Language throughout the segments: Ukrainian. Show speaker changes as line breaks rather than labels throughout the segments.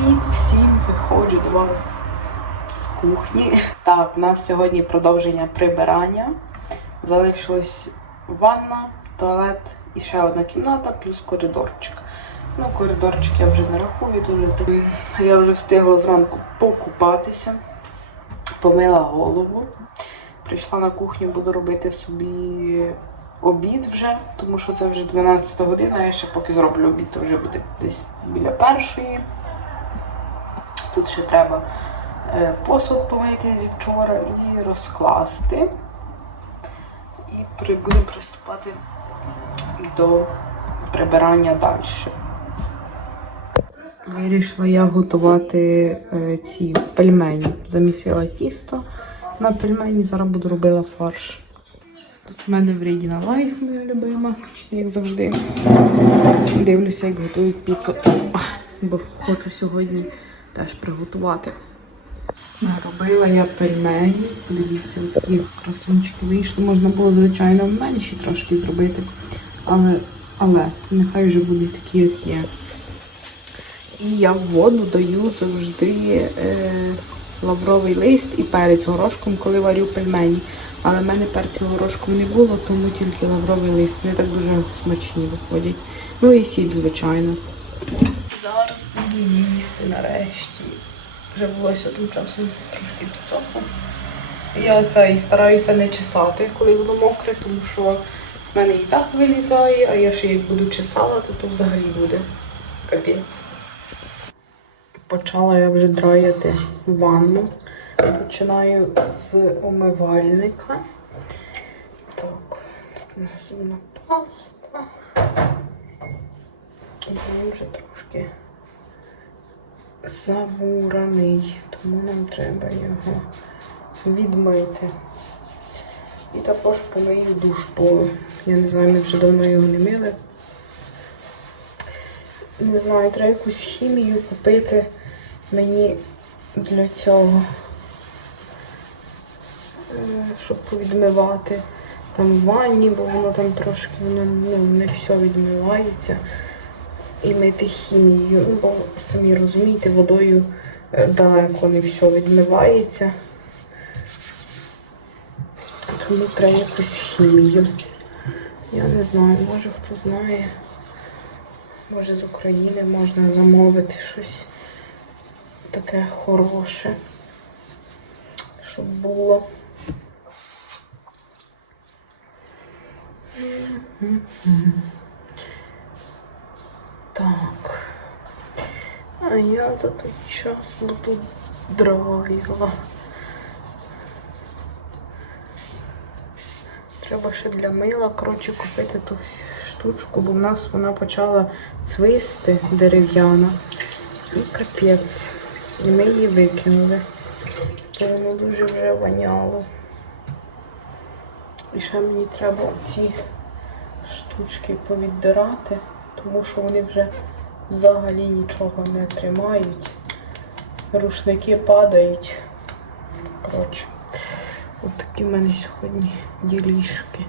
Привіт всім! Виходжу до вас з кухні. Так, у нас сьогодні продовження прибирання. Залишилась ванна, туалет і ще одна кімната, плюс коридорчик. Ну, коридорчик я вже не рахую, дуже. Я вже встигла зранку покупатися, помила голову. Прийшла на кухню, буду робити собі обід вже, тому що це вже 12 година, я ще поки зроблю обід, то вже буде десь біля першої. Тут ще треба е, посуд помити зі вчора і розкласти. І будемо приступати до прибирання далі. Вирішила я готувати е, ці пельмені. Замісила тісто на пельмені, зараз буду робила фарш. Тут в мене вредіна лайф, моя любима, як завжди. Дивлюся, як готують піцу, бо хочу сьогодні теж приготувати. Наробила я пельмені. Дивіться, такі красунчики вийшли. Можна було, звичайно, менші трошки зробити. Але, але нехай вже будуть такі, як є. І я в воду даю завжди е, лавровий лист і перець горошком, коли варю пельмені. Але в мене перцю горошком не було, тому тільки лавровий лист. Вони так дуже смачні виходять. Ну і сіль, звичайно. Зараз буду їсти нарешті. Вже волосся тим часом трошки підсохло. Я це і стараюся не чесати, коли воно мокре, тому що в мене і так вилізає, а я ще як буду чесала, то, то взагалі буде капець. Почала я вже драяти ванну. Починаю з умивальника. Так, насильна паста. Він вже трошки завураний, тому нам треба його відмити. І також помию душ полу. Я не знаю, ми вже давно його не мили. Не знаю, треба якусь хімію купити мені для цього, Е, щоб повідмивати там в ванні, бо воно там трошки воно ну, не все відмивається. І мити хімією, бо самі розумієте, водою е, далеко не все відмивається. Тому треба якусь хімію. Я не знаю, може хто знає. Може з України можна замовити щось таке хороше, щоб було. Так. А я за той час буду дровіла. Треба ще для мила, коротше, купити ту штучку, бо в нас вона почала цвисти дерев'яна. І капець. І ми її викинули. Бо воно дуже вже воняло. І ще мені треба ці штучки повіддирати, тому що вони вже взагалі нічого не тримають. Рушники падають. Коротше, от такі в мене сьогодні ділішки.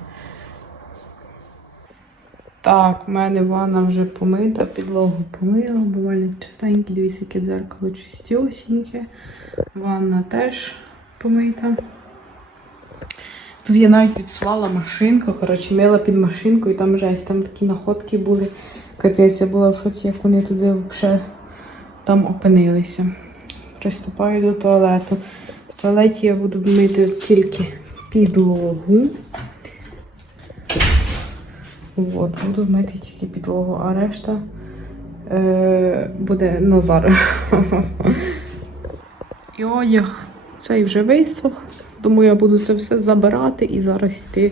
Так, в мене ванна вже помита, підлогу помила, бувально чистенькі, дивіться, яке дзеркало чистюсіньке. Ванна теж помита. Тут я навіть підсувала машинку, коротше, мила під машинкою, там жесть, там такі находки були. Капець, я була в шоці, як вони туди взагалі там опинилися. Приступаю до туалету. В туалеті я буду мити тільки підлогу. От, буду мити тільки підлогу, а решта е, буде Назар. І одяг цей вже висох, тому я буду це все забирати і зараз йти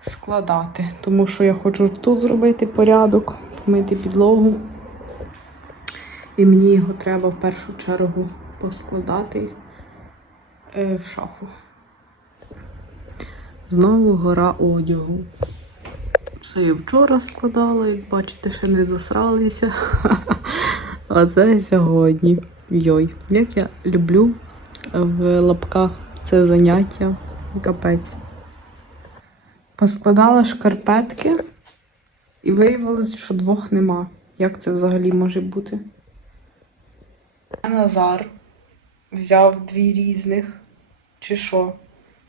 складати. Тому що я хочу тут зробити порядок, помити підлогу. І мені його треба в першу чергу поскладати е, в шафу. Знову гора одягу. Це я вчора складала, як бачите, ще не засралися. А це сьогодні. Йой, як я люблю в лапках це заняття. Капець. Поскладала шкарпетки і виявилось, що двох нема. Як це взагалі може бути? Назар взяв дві різних. Чи що?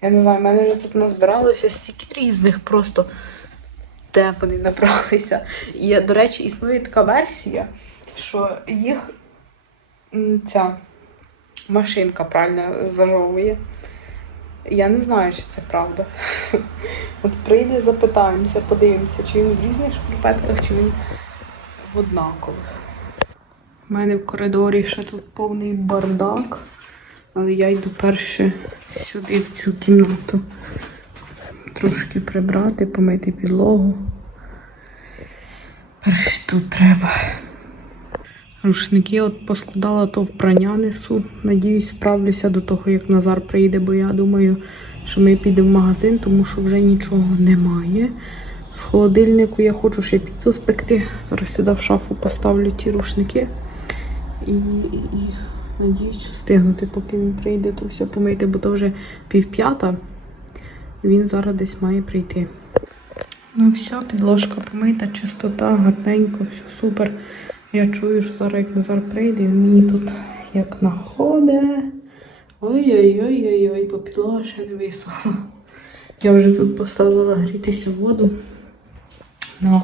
Я не знаю, в мене вже тут назбиралося стільки різних просто. Де вони набралися? І, до речі, існує така версія, що їх ця машинка правильно зажовує. Я не знаю, чи це правда. От прийде, запитаємося, подивимося, чи він в різних шкарпетках, чи він в однакових. У мене в коридорі ще тут повний бардак, але я йду перше сюди, в цю кімнату. Трошки прибрати, помити підлогу. Перше тут треба. Рушники от поскладала, то впрання несу. Надіюсь, справлюся до того, як Назар прийде, бо я думаю, що ми підемо в магазин, тому що вже нічого немає. В холодильнику я хочу ще піцу спекти. Зараз сюди в шафу поставлю ті рушники. І, і, і надіюсь встигнути, поки він прийде, то все помити, бо то вже півп'ята. Він зараз десь має прийти. Ну все, підложка помита, чистота, гарненько, все супер. Я чую, що зараз як Назар прийде, він мені тут як находить. Ой-ой-ой-ой-ой, бо підлога ще не висохла. Я вже тут поставила грітися воду на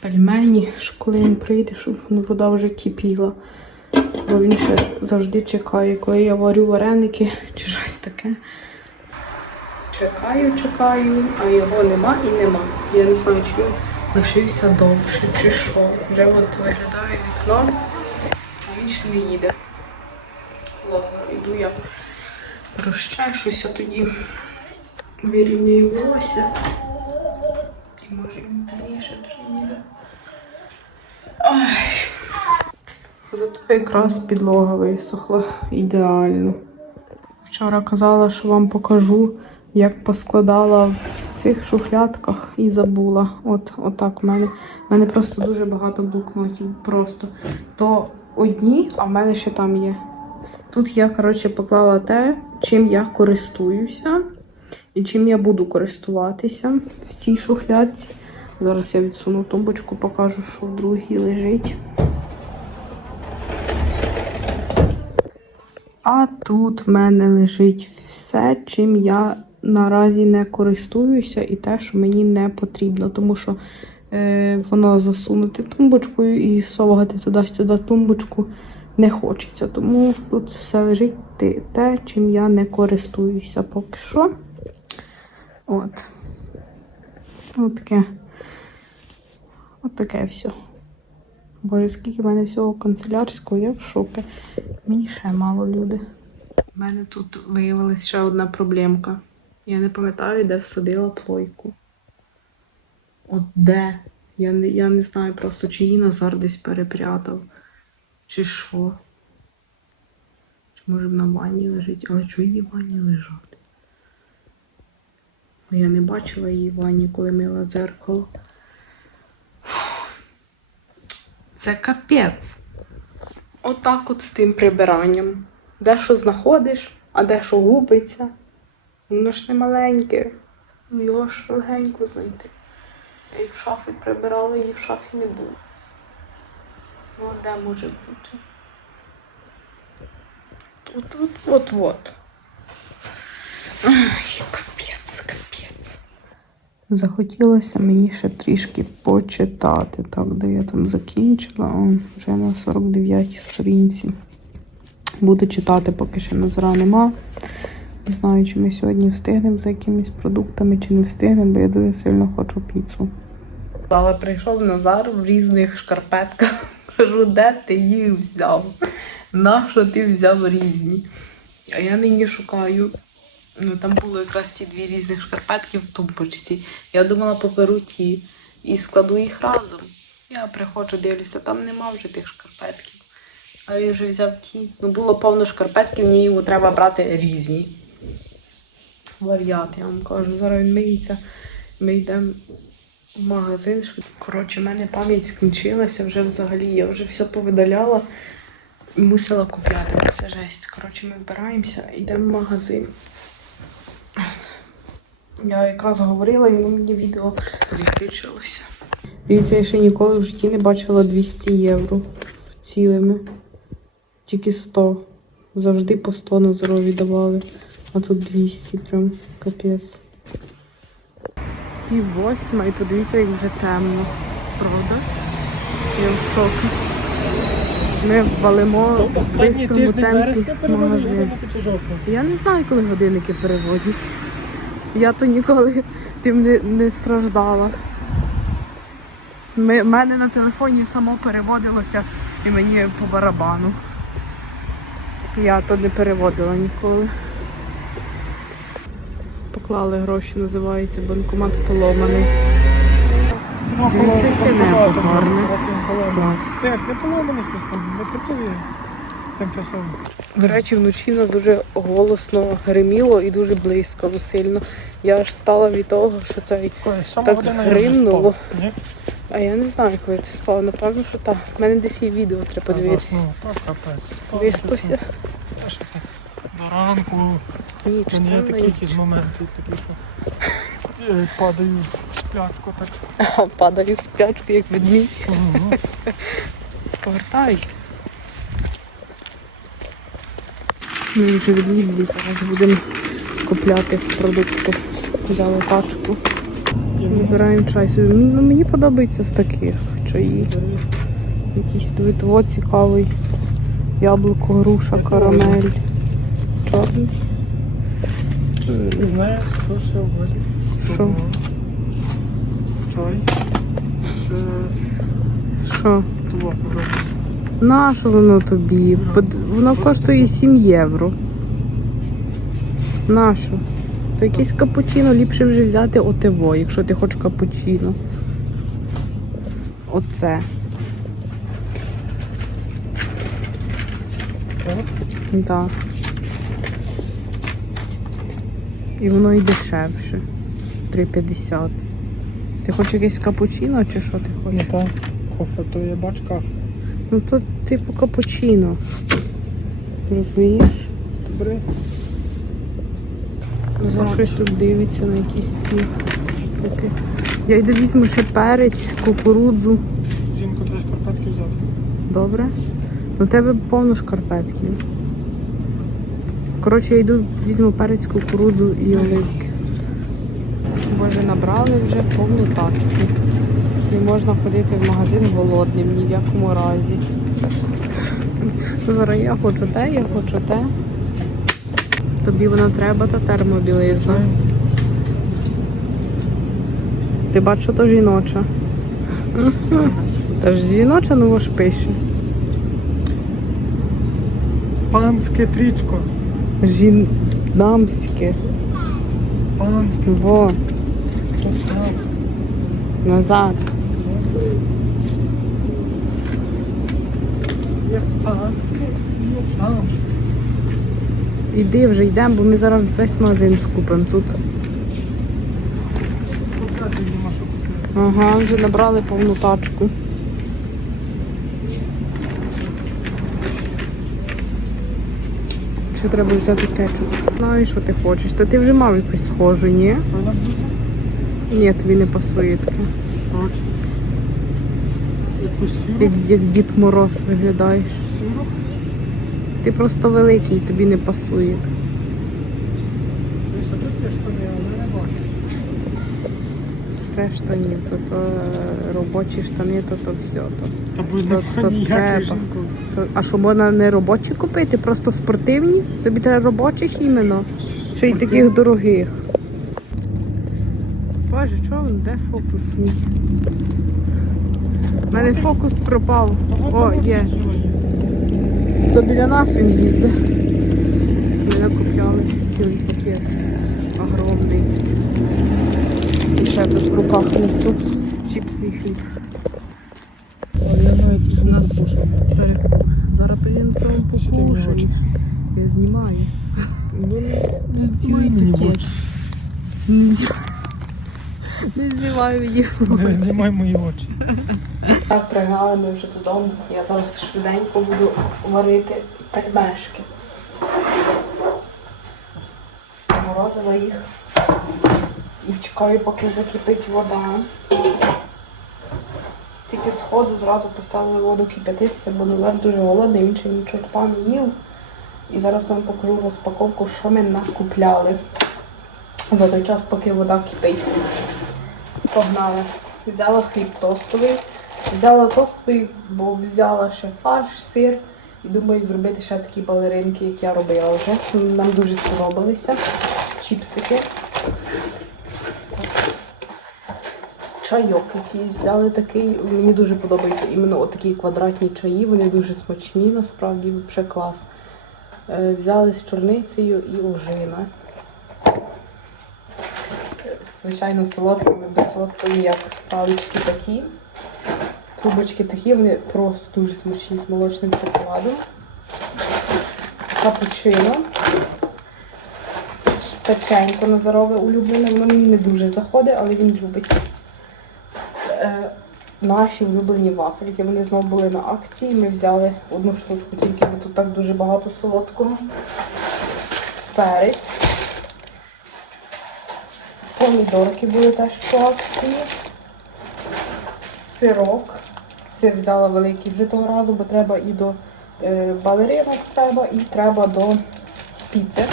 пельмені, що коли він прийде, щоб вода вже кипіла. Бо він ще завжди чекає, коли я варю вареники чи щось таке. Чекаю, чекаю, а його нема і нема. Я не знаю, чи він лишився довше, чи що. Вже от виглядає вікно, а він ще не їде. Ладно, йду я розчешуся тоді, вирівняю волосся. І може він пізніше приїде. Ой. Зато якраз підлога висохла ідеально. Вчора казала, що вам покажу, як поскладала в цих шухлядках і забула. От, отак в мене. В мене просто дуже багато блокнотів. Просто. То одні, а в мене ще там є. Тут я, коротше, поклала те, чим я користуюся і чим я буду користуватися в цій шухлядці. Зараз я відсуну тумбочку, покажу, що в другій лежить. А тут в мене лежить все, чим я наразі не користуюся, і те, що мені не потрібно, тому що е, воно засунути тумбочкою і совгати туди-сюди тумбочку не хочеться. Тому тут все лежить те- чим я не користуюся поки що. От. От таке. От таке все. Боже, скільки в мене всього канцелярського, я в шокі. Мені ще мало люди. У мене тут виявилася ще одна проблемка. Я не пам'ятаю, де всадила плойку. От де? Я не, я не знаю просто, чи її Назар десь перепрятав, чи що. Чи може на ванні лежить, але чого її в ванні лежати? Я не бачила її в ванні, коли мила дзеркало. Це капець. Отак от з тим прибиранням. Де що знаходиш, а де що губиться. Воно ж не маленьке. Ну, Його ж легенько знайти. Я її в шафі прибирала, її в шафі не було. Ну, де може бути? Тут, тут, от, от. Ай, капець, капець. Захотілося мені ще трішки почитати. Так, де я там закінчила, О, вже на 49-й сторінці. Буду читати, поки ще Назара нема. Не знаю, чи ми сьогодні встигнемо за якимись продуктами, чи не встигнемо, бо я дуже сильно хочу піцу. Але прийшов Назар в різних шкарпетках. Кажу, де ти їх взяв? Нащо ти взяв різні? А я нині шукаю. Ну, там було якраз ті дві різних шкарпетки в тумбочці. Я думала, поперу ті і складу їх разом. Я приходжу, дивлюся, там нема вже тих шкарпетків. А він вже взяв ті. Ну, було повно шкарпетків, мені йому треба брати різні. Варіант, я вам кажу. Зараз він миється. Ми йдемо в магазин. Коротше, в мене пам'ять скінчилася вже взагалі. Я вже все повидаляла і мусила купляти. Це жесть. Коротше, ми вбираємося, йдемо в магазин. Я якраз говорила, і мені відео виключилося. Дивіться, я ще ніколи в житті не бачила 200 євро цілими. тільки 100. Завжди по 100 на здоров'я давали. А тут 200, прям капець. Пів восьма і подивіться, як вже темно. Правда? Я в шокі. Ми валимо в бистрому темпі магазин. Я не знаю, коли годинники переводять. Я то ніколи тим не, не страждала. Ми, мене на телефоні само переводилося і мені по барабану. Я то не переводила ніколи. Поклали гроші, називається банкомат поломаний. Дивіться, яке небо гарне. Клас.
Так, не поломано щось там, не працює тимчасово.
До речі, вночі нас дуже голосно гриміло і дуже блискало сильно. Я аж стала від того, що цей. Так гримнуло. А я не знаю, коли ти спав. Напевно, що так. У мене десь є відео, треба подивитися. Виспався.
До ранку. Мене є
та
такі якісь моменти, такі, що я падаю в сплячку так.
А, Падаю з сплячку, як ведмідь.
Мгм.
Повертай. Ми вже від'їзді зараз будемо купляти продукти. Взяли тачку. Вибираємо чай собі. Ну, мені подобається з таких чаїв. Якийсь твітво цікавий. Яблуко, груша, карамель. Чорний.
Ти знаєш, що ще возьму?
Що?
Чай. Ще
Що?
туво подобається.
На воно тобі? Воно коштує 7 євро. На що? То якийсь капучино ліпше вже взяти ОТВО, якщо ти хочеш капучино. Оце.
Так?
Так. І воно і дешевше. 3,50. Ти хочеш якесь капучино чи що ти
Ну
хочеш?
так. Кофе, то я бач кафе.
Ну то типу капучино. Розумієш?
Добре.
За щось тут дивиться на якісь ті штуки. Я йду візьму ще перець, кукурудзу.
Жінку треба шкарпетки взяти.
Добре? У тебе повно шкарпетків. Коротше, я йду візьму перець, кукурудзу і оливки. Боже, набрали вже повну тачку. Не можна ходити в магазин голодним ні в якому разі. Зараз я хочу те, я хочу те. Тобі вона треба, та термобілизна. Ти бачиш, що то жіноча. Та ж жіноча, ну ж пише.
Панське трічко.
Жінамське. Во, назад. Іди вже йдемо, бо ми зараз весь магазин скупимо тут. Ага, вже набрали повну тачку. Ще треба взяти кетчуп. Знаю, що ти хочеш. Та ти вже мав якусь схожу, ні? Ні, тобі не пасує таке. Як, як Дід Мороз виглядаєш. Ти просто великий, тобі не пасує.
Десь отут є штани, але не бачу.
Те штані, то, то е, робочі штани, то то все. То.
Будь
То- то треба. То- А що можна не робочі купити, просто спортивні? Тобі треба робочих іменно. Ще й таких дорогих. Боже, чого він? Де фокус мій? У мене фокус пропав. О, є. То біля нас він їздить. Ми накупляли цілий пакет. Огромний. Ще тут в руках несу чіпси і хліб.
Навіть
У нас перекуп. Зараз приїдемо покушаємо. Я знімаю.
Ну, не знімай мені.
Не знімаю. Не знімаю їх.
Не знімай мої очі.
Так, пригнали ми вже додому. Я зараз швиденько буду варити пельмешки. Заморозила їх. І чекаю, поки закипить вода. Тільки сходу зразу поставили воду кипятитися, бо Назар дуже голодний, він ще ні чорта не їв. І зараз вам покажу розпаковку, що ми накупляли. За той час, поки вода кипить. Погнали. Взяла хліб тостовий. Взяла тостовий, бо взяла ще фарш, сир. І думаю зробити ще такі балеринки, як я робила вже. Нам дуже сподобалися. Чіпсики. Чайок якийсь взяли такий. Мені дуже подобаються іменно отакі квадратні чаї. Вони дуже смачні, насправді, взагалі клас. Е, Взяли з чорницею і ожина. Е, Звичайно, солодкими, без солодкого ніяк. Палички такі. Трубочки такі, вони просто дуже смачні з молочним шоколадом. Капучино. Печенько Назарове улюблене. Воно мені не дуже заходить, але він любить. Е, наші улюблені вафельки. Вони знову були на акції. Ми взяли одну штучку, тільки бо тут так дуже багато солодкого. Перець. Помідорки були теж по акції. Сирок. Сир взяла великий вже того разу, бо треба і до е, балеринок треба, і треба до піци.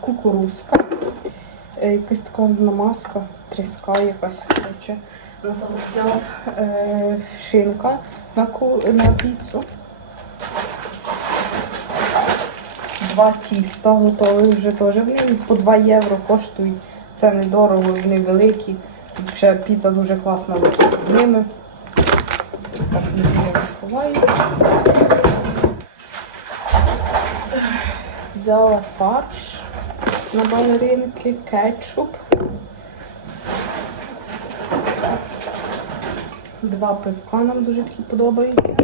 Кукурузка. Е, якась така намазка, тріска якась. Назад взяла е, шинка на, ку, на піцу. Два тіста готові вже теж. Вони по 2 євро коштують. Це недорого, вони великі. Ще піца дуже класна з ними. Так, я. Взяла фарш на балеринки, кетчуп. Два пивка нам дуже такі подобаються.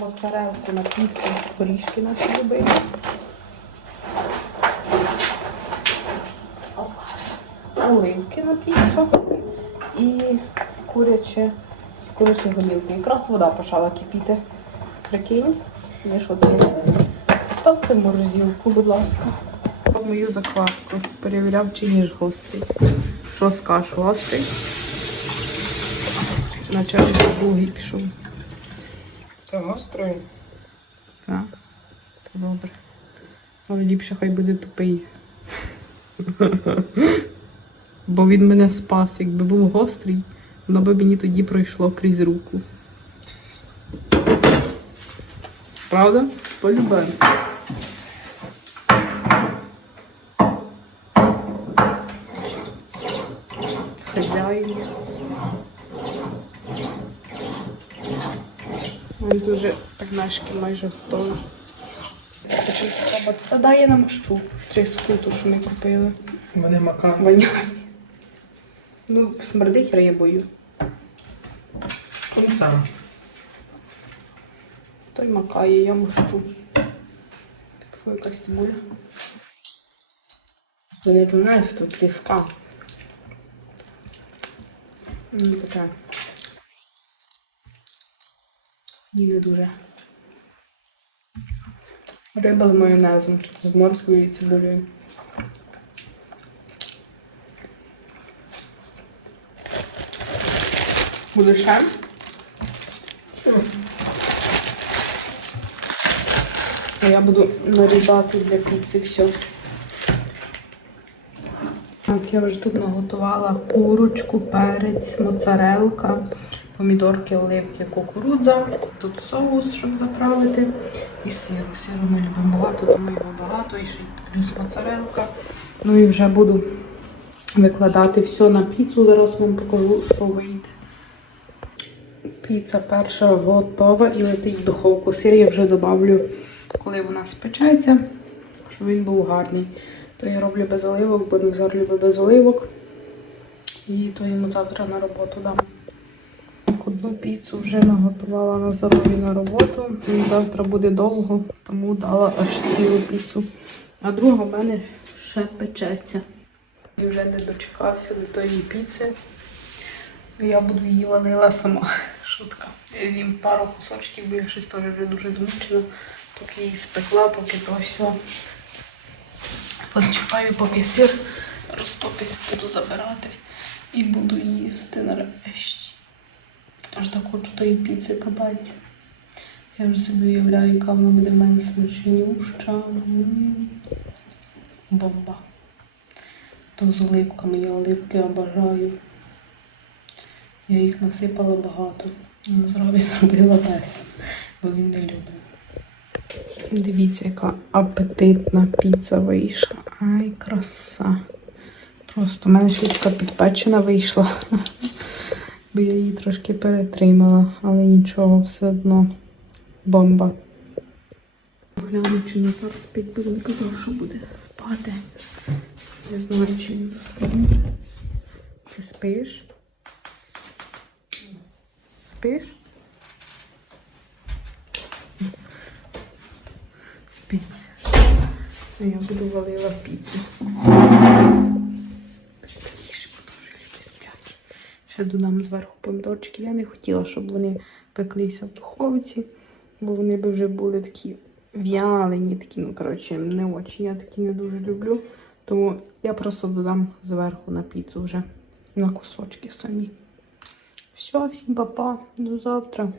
Моцарелку на піцу, горішки наші любимі. Оливки на піцу і куряче, курячі голівки. Якраз вода почала кипіти. Прикинь, що ти? Ставте в морозилку, будь ласка. Мою закладку. Перевіряв, чи ніж гострий. Що скажеш, гострий? Начальник другий пішов.
Це гострий.
Так, то добре. Але ліпше хай буде тупий. Бо він мене спас. Якби був гострий, воно би мені тоді пройшло крізь руку. Правда? Полюбе. Хазяїн. Він дуже пельмешки майже готові. Та дай я намащу тріску, ту, що ми купили.
Вони макарони.
Воняє. Ну, смердить рибою.
Він сам.
Той макає, я мащу. Фу, якась цибуля. Це не знаєш, тут тріска. Ну, таке. Ні, не дуже. Риба з майонезом, з морквою і цибулею. Буде ще? А я буду нарізати для піци все. Так, я вже тут наготувала курочку, перець, моцарелка, помідорки, оливки, кукурудза. Тут соус, щоб заправити. І сиру. Сиру ми любимо багато, тому його багато. І ще плюс моцарелка. Ну і вже буду викладати все на піцу. Зараз вам покажу, що вийде. Піца перша готова і летить в духовку. Сир я вже додавлю, коли вона спечеться, щоб він був гарний. То я роблю без оливок, бо Назар любить без оливок. І то йому завтра на роботу дам. Одну піцу вже наготувала на Назарові на роботу. Завтра буде довго, тому дала аж цілу піцу. А друга в мене ще печеться. І вже не дочекався до тої піци. Я буду її валила сама. Шутка. Я з'їм пару кусочків, бо я щось теж вже дуже змучена. Поки її спекла, поки то все. Почекаю, поки сир розтопиться, буду забирати. І буду їсти нарешті. Аж так хочу тої піци кабаті. Я вже собі уявляю, яка вона буде в мене смачнюща. Бомба. То з оливками я оливки обожаю. Я їх насипала багато. Зробі зробила без, бо він не любить. Дивіться, яка апетитна піца вийшла. Ай, краса. Просто в мене така підпечена вийшла. Бо я її трошки перетримала, але нічого, все одно бомба. Гляну, чи Назар спить, бо він казав, що буде спати. Не знаю, чи він заснув. Ти спиш? Спиш? Спить. А я буду валила піцу. Ще додам зверху помідорчиків. Я не хотіла, щоб вони пеклися в духовці, бо вони б вже були такі в'ялені, такі, ну, коротше, не очі. Я такі не дуже люблю. Тому я просто додам зверху на піцу вже на кусочки самі. Все, всім па-па, до завтра.